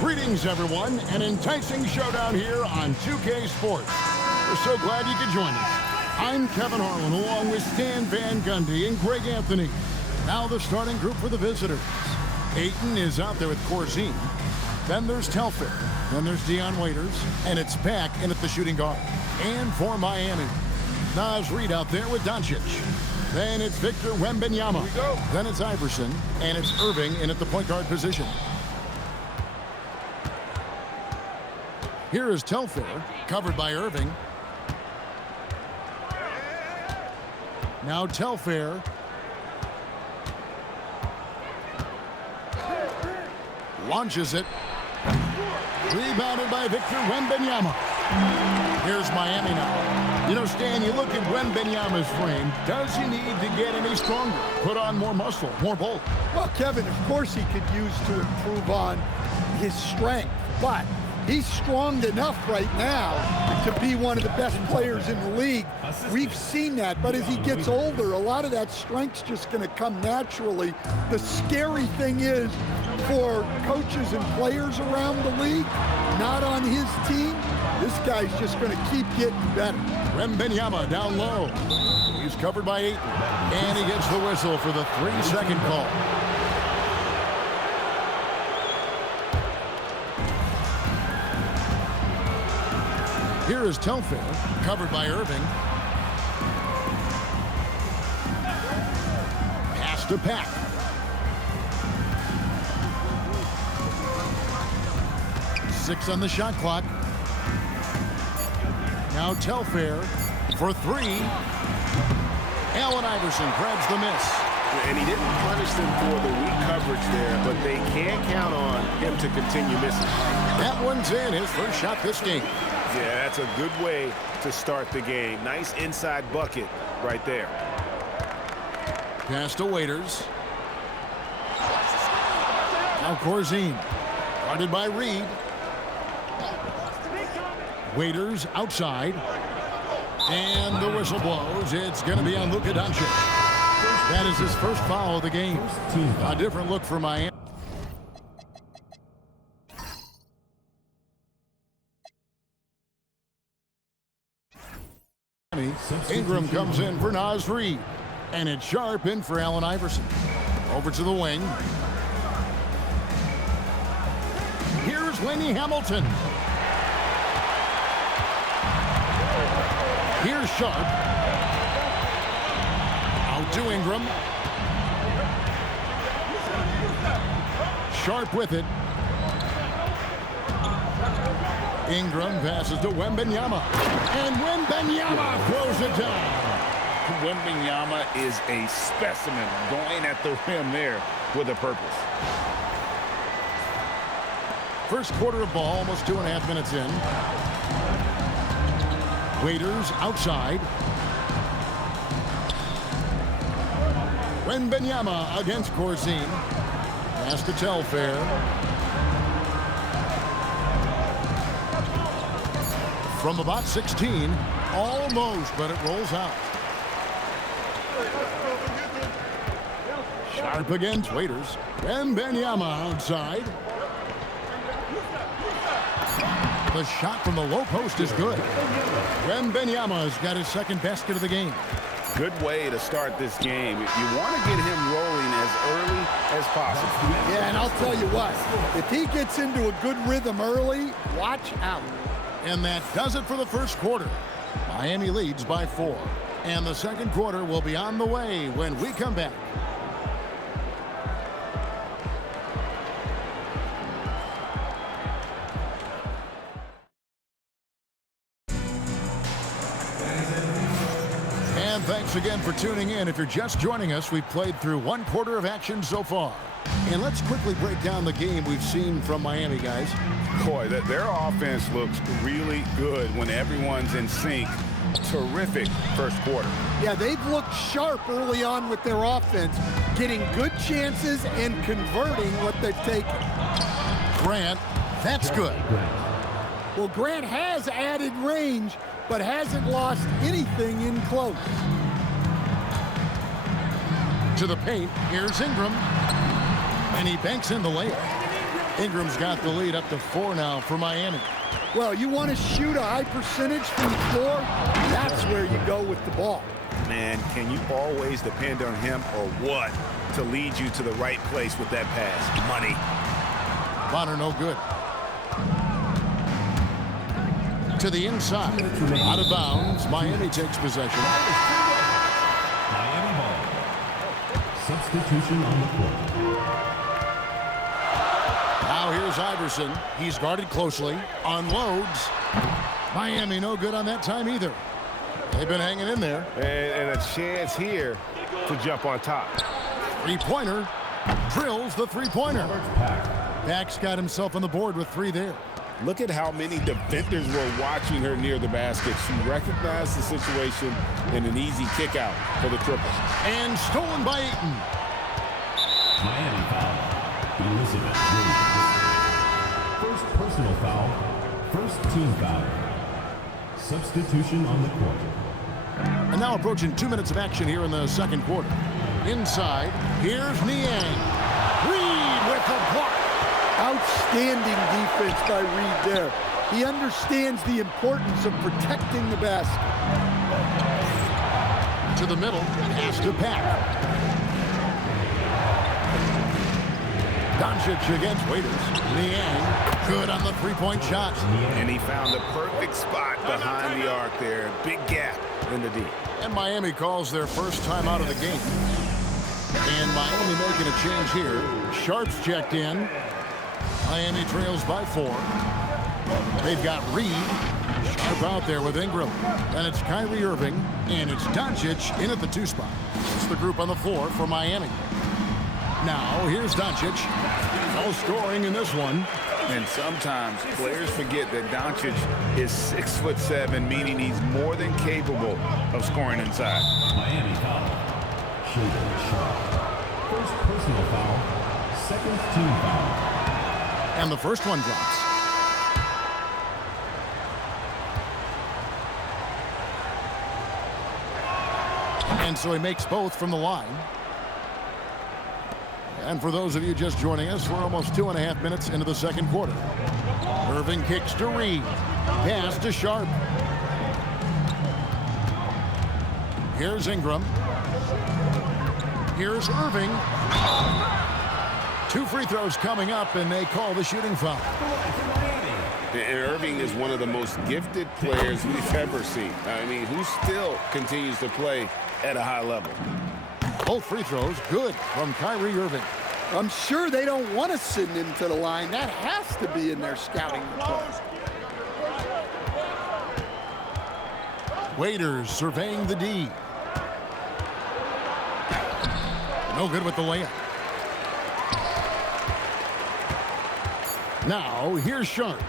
Greetings, everyone. An enticing showdown here on 2K Sports. We're so glad you could join us. I'm Kevin Harlan, along with Stan Van Gundy and Greg Anthony. Now the starting group for the visitors. Ayton is out there with Corzine. Then there's Telfair. Then there's Dion Waiters. And it's back in at the shooting guard. And for Miami, Naz Reid out there with Doncic. Then it's Victor Wembanyama. Then it's Iverson. And it's Irving in at the point guard position. Here is Telfair, covered by Irving. Now Telfair. Launches it. Rebounded by Victor Wembanyama. Here's Miami now. You know, Stan, you look at Wembanyama's frame. Does he need to get any stronger? Put on more muscle, more bulk? Well, Kevin, of course he could use to improve on his strength, but he's strong enough right now to be one of the best players in the league. We've seen that, but as he gets older, a lot of that strength's just going to come naturally. The scary thing is, for coaches and players around the league, not on his team, this guy's just going to keep getting better. Wembanyama down low. He's covered by Ayton. And he gets the whistle for the 3-second call. Here is Telfair, covered by Irving. Pass to Pack. Six on the shot clock. Now Telfair for three. Allen Iverson grabs the miss. And he didn't punish them for the weak coverage there, but they can't count on him to continue missing. That one's in, his first shot this game. Yeah, that's a good way to start the game. Nice inside bucket right there. Pass to Waiters. Now Corzine, guarded by Reid. Waiters outside. And the whistle blows. It's going to be on Luka Doncic. That is his first foul of the game. A different look for Miami. Ingram comes in for Naz Reid. And it's Sharp in for Allen Iverson. Over to the wing. Here's Lenny Hamilton. Here's Sharp. Out to Ingram. Sharp with it. Ingram passes to Wembanyama. And Wembanyama throws it down. Wembanyama is a specimen going at the rim there with a purpose. First quarter of ball, almost 2.5 minutes in. Waiters outside. Wembanyama against Corzine. Pass to Telfair. From about 16, almost, but it rolls out. Sharp against Waiters. Wembanyama outside. The shot from the low post is good. Wembanyama's got his second basket of the game. Good way to start this game. You want to get him rolling as early as possible. Yeah, and I'll tell you what, if he gets into a good rhythm early, watch out. And that does it for the first quarter. Miami leads by 4. And the second quarter will be on the way when we come back. And thanks again for tuning in. If you're just joining us, we've played through 1 quarter of action so far. And let's quickly break down the game we've seen from Miami, guys. Boy, their offense looks really good when everyone's in sync. Terrific first quarter. Yeah, they've looked sharp early on with their offense, getting good chances and converting what they've taken. Grant, that's good. Well, Grant has added range, but hasn't lost anything in close. To the paint, here's Ingram. And he banks in the layup. Ingram's got the lead up to 4 now for Miami. Well, you want to shoot a high percentage from the floor, that's where you go with the ball. Man, can you always depend on him or what to lead you to the right place with that pass? Money. Bonner no good. To the inside. Out of bounds. Miami takes possession. Miami ball. Substitution on the court. Now here's Iverson. He's guarded closely. Unloads. Miami no good on that time either. They've been hanging in there. And a chance here to jump on top. Three-pointer. Drills the three-pointer. Pack's got himself on the board with 3 there. Look at how many defenders were watching her near the basket. She recognized the situation in an easy kick out for the triple. And stolen by Ayton. Miami foul. Elizabeth Williams. First personal foul. First team foul. Substitution on the court. And now approaching 2 minutes of action here in the second quarter. Inside, here's Niang. Reed with the block. Outstanding defense by Reed there. He understands the importance of protecting the basket. To the middle, pass to Pack. Doncic against Waiters. Niang, good on the three-point shot. And he found the perfect spot behind the arc there. Big gap in the D. And Miami calls their first time out of the game. And Miami making a change here. Sharp's checked in. Miami trails by 4. They've got Reed. Sharp out there with Ingram. And it's Kyrie Irving. And it's Doncic in at the 2 spot. It's the group on the floor for Miami. Now, here's Doncic. No scoring in this one. And sometimes players forget that Doncic is 6'7", meaning he's more than capable of scoring inside. Miami foul. Shaedon Sharpe. First personal foul. Second team foul. And the first one drops. And so he makes both from the line. And for those of you just joining us, we're almost 2.5 minutes into the second quarter. Irving kicks to Reed. Pass to Sharp. Here's Ingram. Here's Irving. 2 free throws coming up, and they call the shooting foul. And Irving is one of the most gifted players we've ever seen. I mean, who still continues to play at a high level. Both free throws good from Kyrie Irving. I'm sure they don't want to send him to the line. That has to be in their scouting report. Waiters surveying the D. No good with the layup. Now, here's Sharp.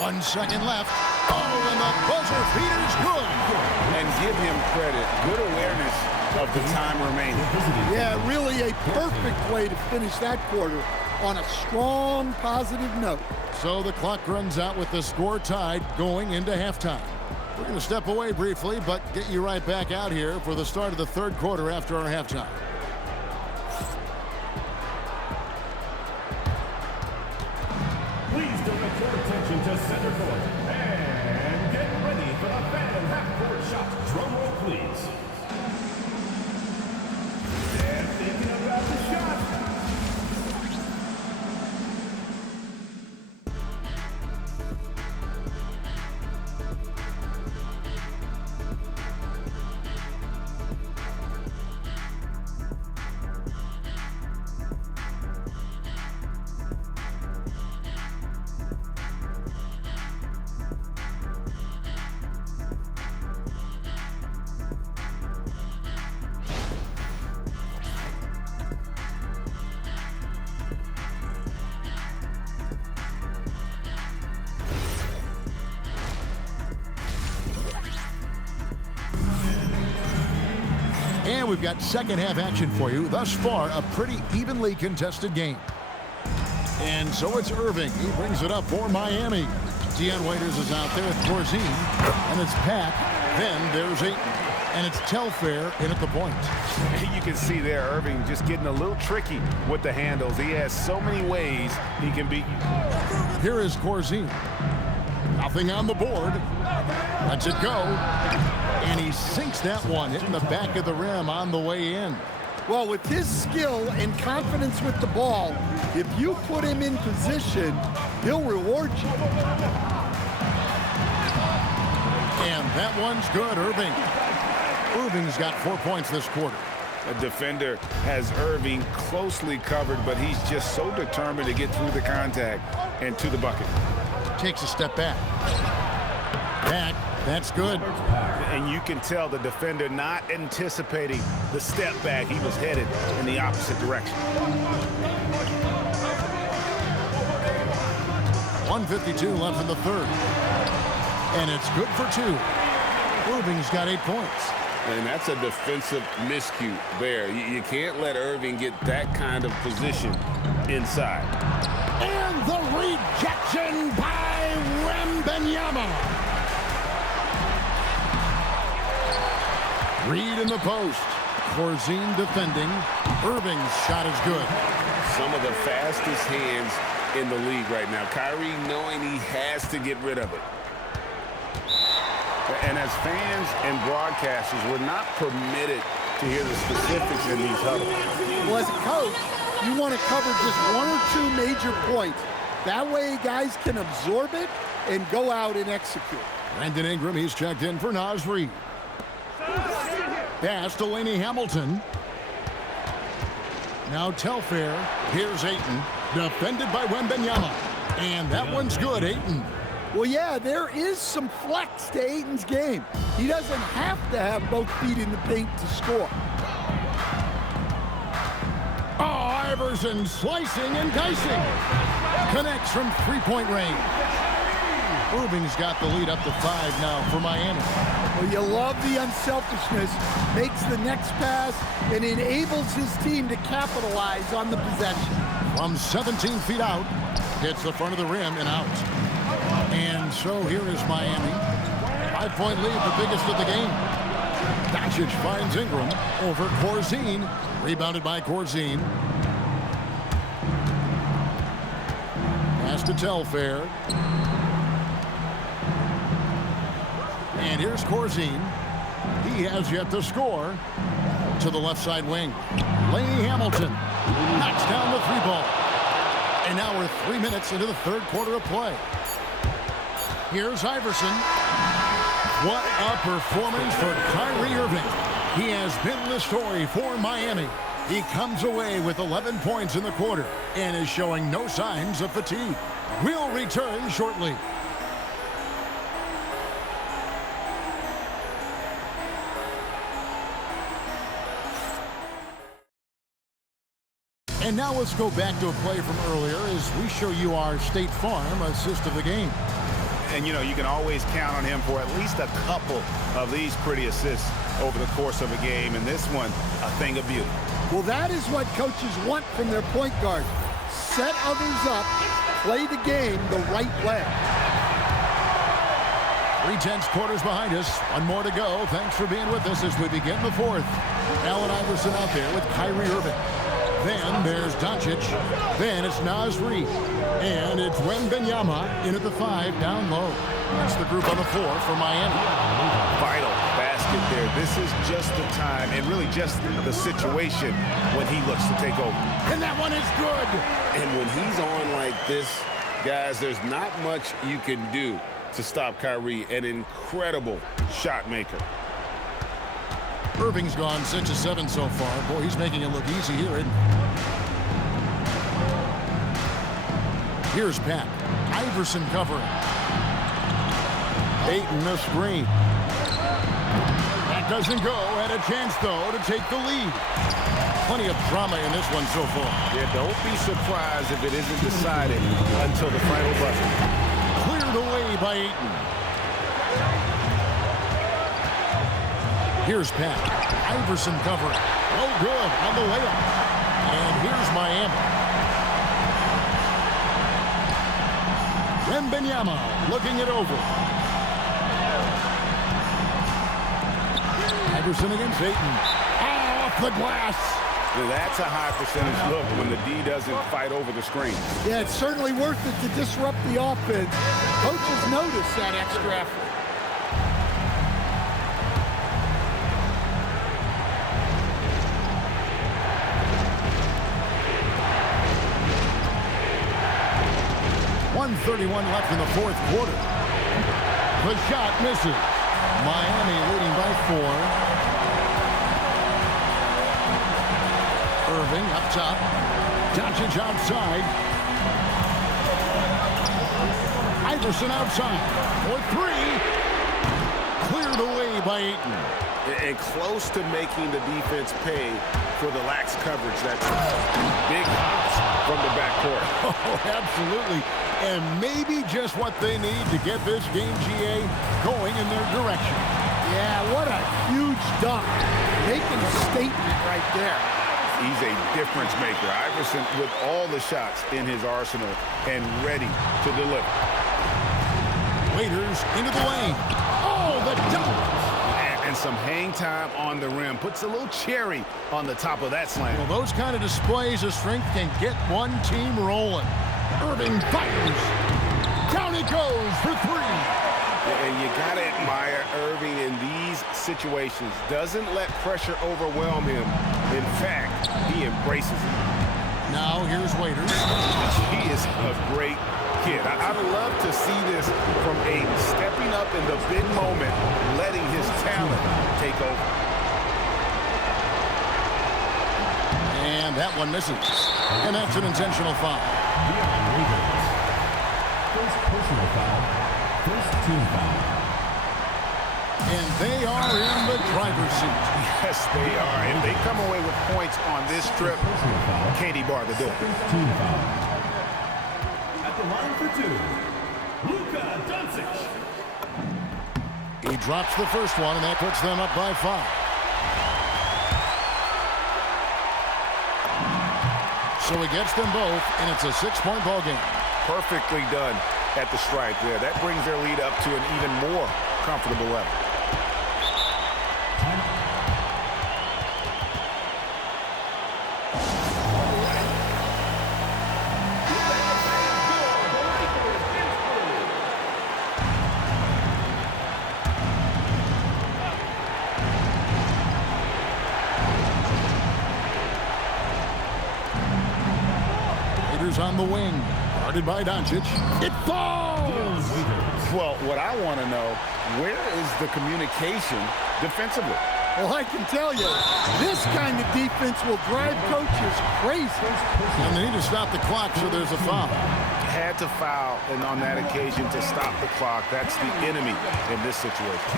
1 second left. Oh, and the buzzer beater's good. And give him credit. Good awareness of the time remaining. Yeah, really a perfect way to finish that quarter on a strong, positive note. So the clock runs out with the score tied going into halftime. We're going to step away briefly, but get you right back out here for the start of the third quarter after our halftime. Please direct your attention to center court. And get ready for the Phantom half-court shot. Drum roll, please. And thinking about the shot. And we've got second half action for you. Thus far, a pretty evenly contested game. And so it's Irving. He brings it up for Miami. Dion Waiters is out there with Corzine. And it's Pack. Then there's Ayton. And it's Telfair in at the point. You can see there Irving just getting a little tricky with the handles. He has so many ways he can beat you. Here is Corzine. Nothing on the board. Lets it go. And he sinks that one, hitting the back of the rim on the way in. Well, with his skill and confidence with the ball, if you put him in position, he'll reward you. And that one's good, Irving. Irving's got 4 points this quarter. The defender has Irving closely covered, but he's just so determined to get through the contact and to the bucket. Takes a step back. That's good. And you can tell the defender not anticipating the step back. He was headed in the opposite direction. 1:52 left in the third. And it's good for 2. Irving's got 8 points. And that's a defensive miscue there. You can't let Irving get that kind of position inside. And the rejection by Wembanyama. Reed in the post. Corzine defending. Irving's shot is good. Some of the fastest hands in the league right now. Kyrie knowing he has to get rid of it. And as fans and broadcasters, we're not permitted to hear the specifics in these huddles. Well, as a coach, you want to cover just 1 or 2 major points. That way guys can absorb it and go out and execute. Brandon Ingram, he's checked in for Naz Reid. Pass to Laney Hamilton. Now Telfair. Here's Ayton. Defended by Wembanyama. And that one's good, Ayton. Well, yeah, there is some flex to Ayton's game. He doesn't have to have both feet in the paint to score. Oh, Iverson slicing and dicing. Connects from three-point range. Irving's got the lead up to 5 now for Miami. Well, you love the unselfishness. Makes the next pass and enables his team to capitalize on the possession. From 17 feet out, hits the front of the rim and out. And so here is Miami. 5-point lead, the biggest of the game. Doncic finds Ingram over Corzine. Rebounded by Corzine. Pass to Telfair. And here's Corzine. He has yet to score. To the left side wing. Laney Hamilton knocks down the 3-ball. And now we're 3 minutes into the third quarter of play. Here's Iverson. What a performance for Kyrie Irving. He has been the story for Miami. He comes away with 11 points in the quarter and is showing no signs of fatigue. We'll return shortly. And now let's go back to a play from earlier as we show you our State Farm assist of the game. And, you know, you can always count on him for at least a couple of these pretty assists over the course of a game. And this one, a thing of beauty. Well, that is what coaches want from their point guard. Set others up, play the game the right way. 3/10 quarters behind us. One more to go. Thanks for being with us as we begin the fourth. Allen Iverson out there with Kyrie Irving. Then there's Doncic. Then it's Naz Reid. And it's Wembanyama in at the 5 down low. That's the group on the floor for Miami. Vital basket there. This is just the time and really just the situation when he looks to take over. And that one is good. And when he's on like this, guys, there's not much you can do to stop Kyrie. An incredible shot maker. Irving's gone 6 of 7 so far. Boy, he's making it look easy here, isn't he? Here's Pat. Iverson covering. Ayton the screen. That doesn't go. Had a chance, though, to take the lead. Plenty of drama in this one so far. Yeah, don't be surprised if it isn't decided until the final buzzer. Cleared away by Ayton. Here's Pat. Iverson covering. Oh, good on the layup. And here's Miami. Wembanyama looking it over. Iverson against Ayton. Off the glass. Now, that's a high percentage look when the D doesn't fight over the screen. Yeah, it's certainly worth it to disrupt the offense. Coaches notice that extra effort. .131 left in the fourth quarter. The shot misses. Miami leading by 4. Irving up top. Doncic outside. Iverson outside. For 3. Cleared away by Ayton. And close to making the defense pay for the lax coverage. That's big hops from the backcourt. Oh, absolutely. And maybe just what they need to get this game, GA, going in their direction. Yeah, what a huge dunk. Making a statement right there. He's a difference maker. Iverson with all the shots in his arsenal and ready to deliver. Waiters into the lane. Oh, the dunk. And some hang time on the rim. Puts a little cherry on the top of that slam. Well, those kind of displays of strength can get one team rolling. Irving fires. Down he goes for 3. And you got to admire Irving in these situations. Doesn't let pressure overwhelm him. In fact, he embraces it. Now here's Waiters. He is a great kid. I'd love to see this from Ayton. Stepping up in the big moment, letting his talent take over. And that one misses. And that's an intentional foul. Dion Waiters. First personal foul. First team foul. And they are in the driver's seat. Yes, they are. If they come away with points on this trip, can't bar the door. Team foul. At the line for 2, Luka Doncic. He drops the first one, and that puts them up by 5. So he gets them both, and it's a 6-point ball game. Perfectly done at the strike there. That brings their lead up to an even more comfortable level. On the wing, guarded by Doncic. It falls! Well, what I want to know, where is the communication defensively? Well, I can tell you, this kind of defense will drive coaches crazy. And they need to stop the clock, so there's a foul. Had to foul, and on that occasion to stop the clock. That's the enemy in this situation.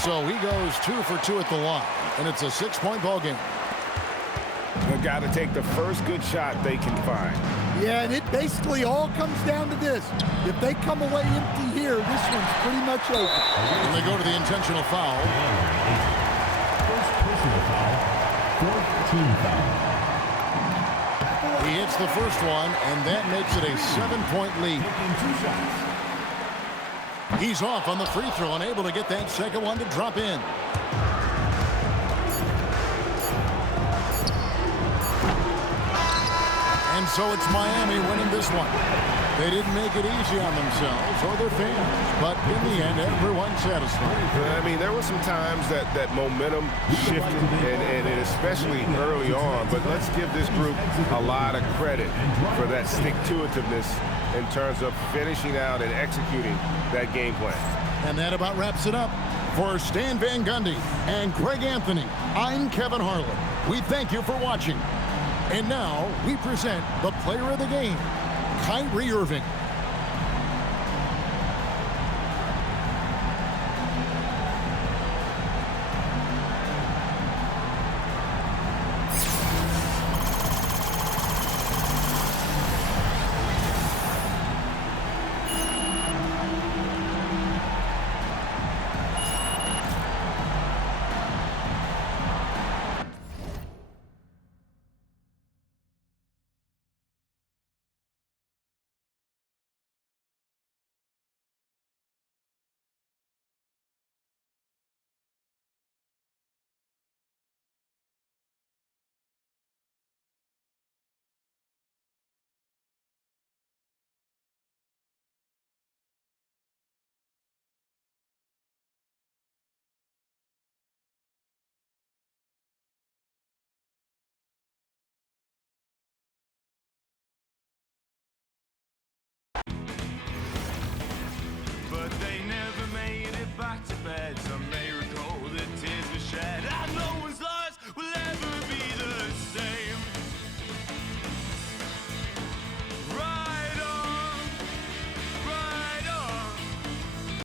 So he goes 2 for 2 at the line, and it's a 6-point ball game. They've got to take the first good shot they can find. Yeah, and it basically all comes down to this. If they come away empty here, this one's pretty much over. And they go to the intentional foul. First personal foul. Fourth team foul. He hits the first one, and that makes it a 7-point lead. Taking 2 shots. He's off on the free throw, unable to get that second one to drop in. And so it's Miami winning this one. They didn't make it easy on themselves or their fans, but in the end, everyone's satisfied. I mean, there were some times that momentum shifted, and especially early on, but let's give this group a lot of credit for that stick-to-itiveness in terms of finishing out and executing that game plan. And that about wraps it up. For Stan Van Gundy and Greg Anthony, I'm Kevin Harlan. We thank you for watching. And now we present the player of the game, Kyrie Irving.